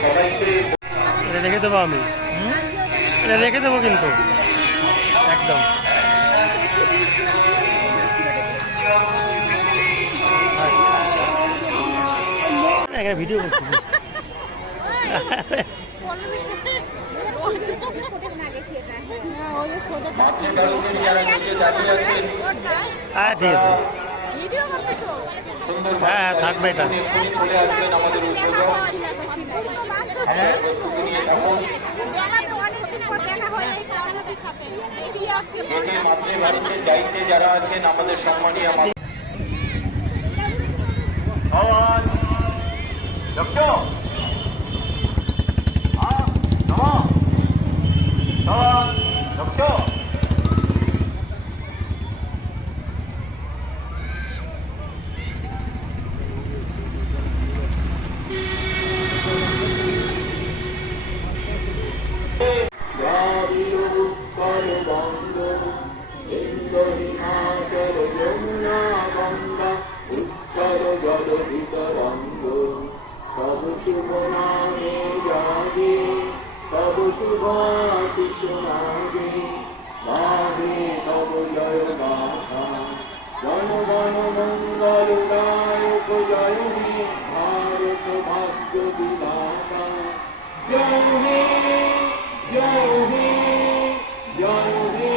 এটা রেখে দেবো আমি, এটা রেখে দেবো কিন্তু একদম। এখানে ভিডিও করতেছি। হ্যাঁ ঠিক আছে, হ্যাঁ হ্যাঁ থাকবে এটা। চলে আসবেন আমাদের মাতৃভারতের দায়িত্বে যারা আছেন আমাদের সম্মানী আমাদের তব শুভ নামে জাগে, তব শুভ আশিস নাগে, গাহে তব জয় গাথা। জন গণ মঙ্গল গায়ক জয় হে ভারত ভাগ্য বিধাতা। জয় হে জয় হে জয় হে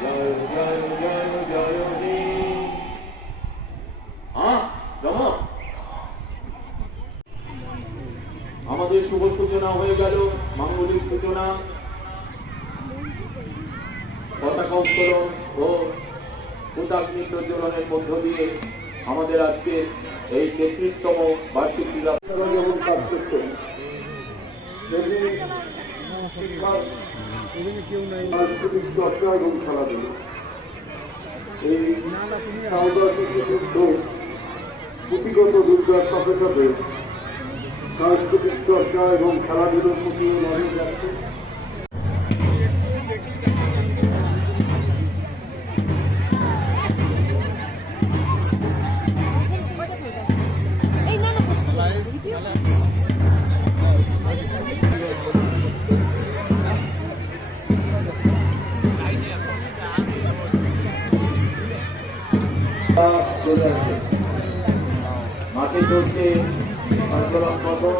জয় জয় জয় জয় হে। আমাদের শুভ সূচনা হয়ে গেল, মাঙ্গলিক সূচনা। পতাকা উত্তোলন ও হুতাগ্নি প্রজ্বলনের মধ্য দিয়ে আমাদের আজকে এই ৩৩তম বার্ষিক ক্রীড়া এবং খেলাধুলো এই পুঁথিগত দুর্গার সাথে সাথে সাংস্কৃতিক চর্চা এবং খেলাধুলোর প্রতি নজর রাখছে। মাঠে চলছে আন্দোলন মতন।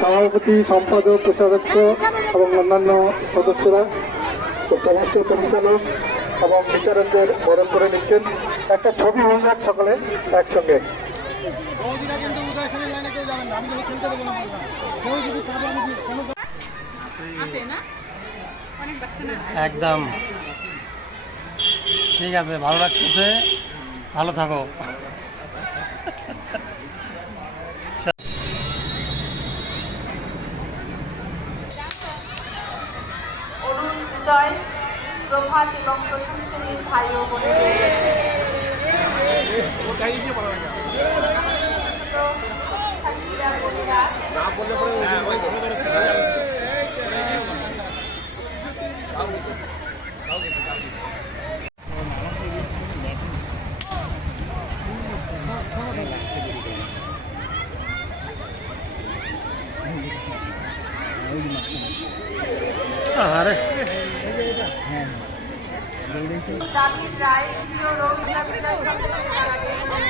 সভাপতি, সম্পাদক, কোষাধ্যক্ষ এবং অন্যান্য সদস্যরা, সমস্ত পরিচালক এবং বিচারকদের বরণ করে নিচ্ছেন। একটা ছবি হয়ে যাক সকলে একসঙ্গে। একদম ঠিক আছে, ভালো লাগতেছে, ভালো থাকো। প্রভাত এবং প্রথম শ্রেণীর ভাই ও আরে দাবির রায় দ্বিতীয় রোগ বিধায় মারা